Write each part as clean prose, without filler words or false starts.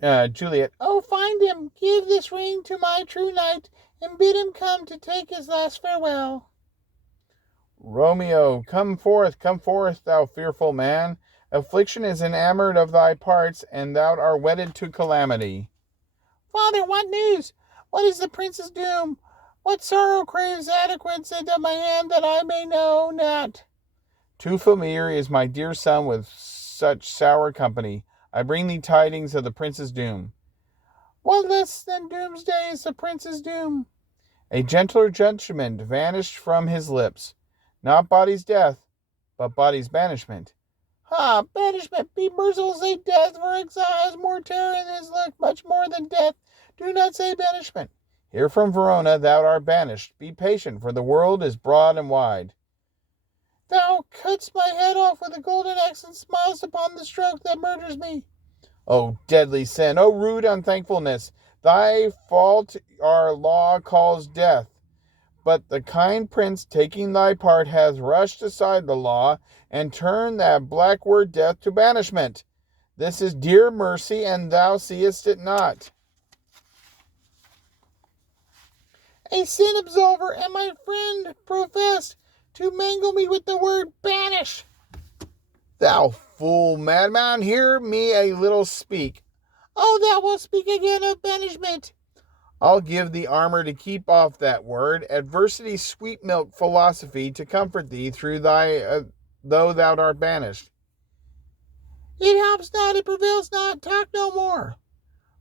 Juliet. Oh, find him. Give this ring to my true knight, and bid him come to take his last farewell. Romeo, come forth, thou fearful man. Affliction is enamoured of thy parts, and thou art wedded to calamity. Father, what news? What is the prince's doom? What sorrow craves adequate into my hand that I may know not? Too familiar is my dear son with such sour company. I bring thee tidings of the prince's doom. What less than doomsday is the prince's doom? A gentler judgment vanished from his lips. Not body's death, but body's banishment. Ha! Banishment! Be merciful, say death, for exile has more terror in his look, much more than death. Do not say banishment. Here from Verona thou art banished. Be patient, for the world is broad and wide. Thou cutt'st my head off with a golden axe, and smilest upon the stroke that murders me. O deadly sin! O rude unthankfulness! Thy fault our law calls death. But the kind prince, taking thy part, has rushed aside the law, and turned that black word death to banishment. This is dear mercy, and thou seest it not. A sin absolver, and my friend professed to mangle me with the word banish. Thou fool madman, hear me a little speak. Oh, thou wilt speak again of banishment. I'll give thee armor to keep off that word, adversity's sweet milk philosophy to comfort thee through thy, though thou art banished. It helps not, it prevails not, talk no more.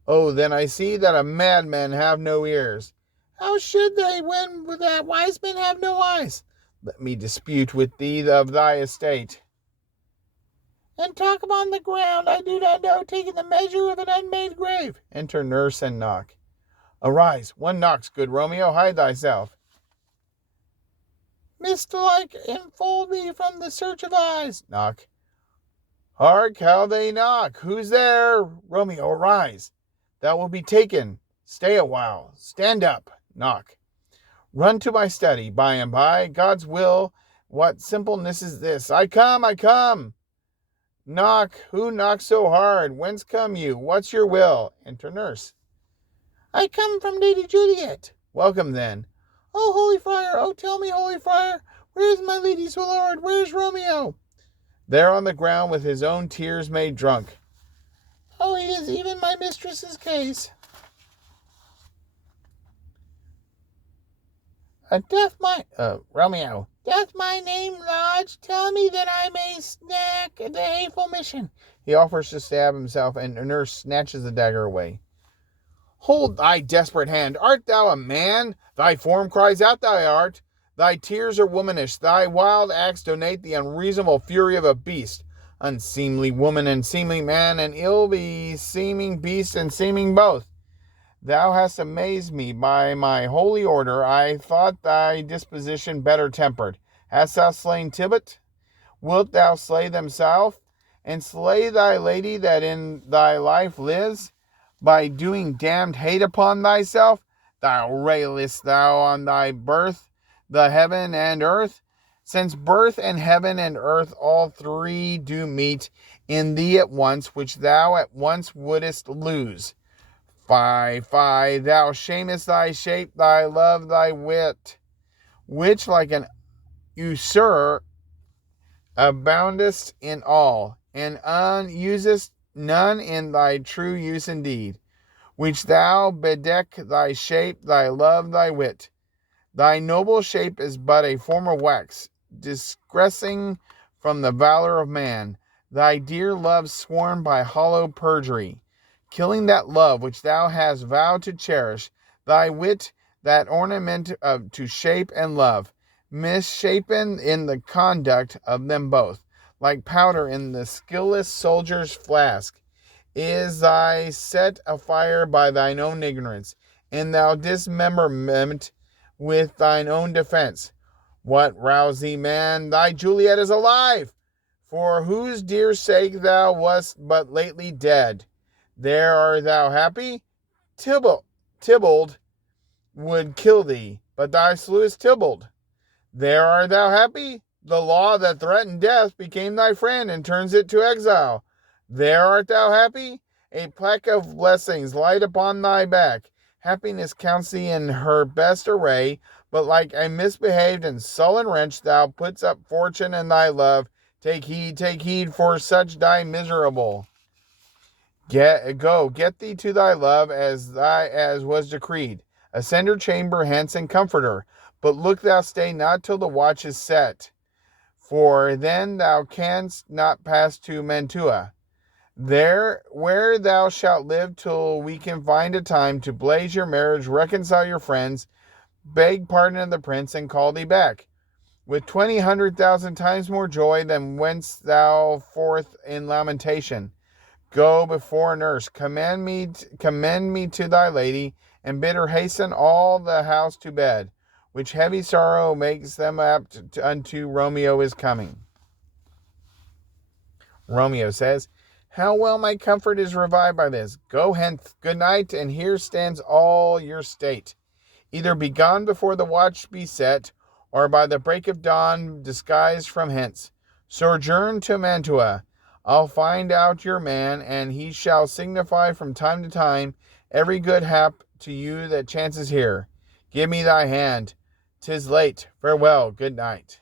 Oh, then I see that a madman have no ears. How should they, when that wise men have no eyes? Let me dispute with thee of thy estate. And talk upon the ground, I do not know, taking the measure of an unmade grave. Enter nurse and knock. Arise, one knocks, good Romeo, hide thyself. Mist-like enfold me from the search of eyes. Knock. Hark, how they knock. Who's there? Romeo, arise. Thou wilt be taken. Stay a while. Stand up. Knock. Run to my study by and by. God's will. What simpleness is this? I come, I come. Knock. Who knocks so hard? Whence come you? What's your will? Enter nurse. I come from Lady Juliet. Welcome then. Oh, holy friar, oh, tell me, holy friar, where is my lady's lord? Where is Romeo? There on the ground with his own tears made drunk. Oh, it is even my mistress's case. Romeo. Doth my name lodge? Tell me that I may snack the hateful mission. He offers to stab himself, and a nurse snatches the dagger away. Hold thy desperate hand. Art thou a man? Thy form cries out thy art. Thy tears are womanish. Thy wild acts donate the unreasonable fury of a beast. Unseemly woman and seemly man, and ill-beseeming beast and seeming both. Thou hast amazed me by my holy order. I thought thy disposition better tempered. Hast thou slain Tybalt? Wilt thou slay themself, and slay thy lady that in thy life lives? By doing damned hate upon thyself, thou railest thou on thy birth, the heaven and earth, since birth and heaven and earth all three do meet in thee at once, which thou at once wouldest lose. Fie, fie, thou shamest thy shape, thy love, thy wit, which like an usurer aboundest in all, and unusest none in thy true use indeed, which thou bedeck thy shape, thy love, thy wit. Thy noble shape is but a form of wax, disgracing from the valor of man. Thy dear love sworn by hollow perjury, killing that love which thou hast vowed to cherish. Thy wit, that ornament to shape and love, misshapen in the conduct of them both, like powder in the skilless soldier's flask, is thy set afire by thine own ignorance, and thou dismemberment with thine own defense. What rouse thee, man? Thy Juliet is alive, for whose dear sake thou wast but lately dead. There art thou happy? Tybalt would kill thee, but thou slewest Tybalt. There art thou happy? The law that threatened death became thy friend and turns it to exile. There art thou happy? A plaque of blessings light upon thy back. Happiness counts thee in her best array, but like a misbehaved and sullen wretch, thou puts up fortune and thy love. Take heed, for such die miserable. Get thee to thy love as was decreed. Ascend her chamber hence and comfort her. But look thou stay not till the watch is set, for then thou canst not pass to Mantua. There where thou shalt live till we can find a time to blaze your marriage, reconcile your friends, beg pardon of the prince, and call thee back, with 20,100,000 times more joy than whence thou forth in lamentation. Go before nurse, commend me to thy lady, and bid her hasten all the house to bed, which heavy sorrow makes them apt unto Romeo is coming. Romeo says, how well my comfort is revived by this. Go hence, good night, and here stands all your state. Either be gone before the watch be set, or by the break of dawn disguised from hence. Sojourn to Mantua. I'll find out your man, and he shall signify from time to time every good hap to you that chances here. Give me thy hand. 'Tis late. Farewell, good night.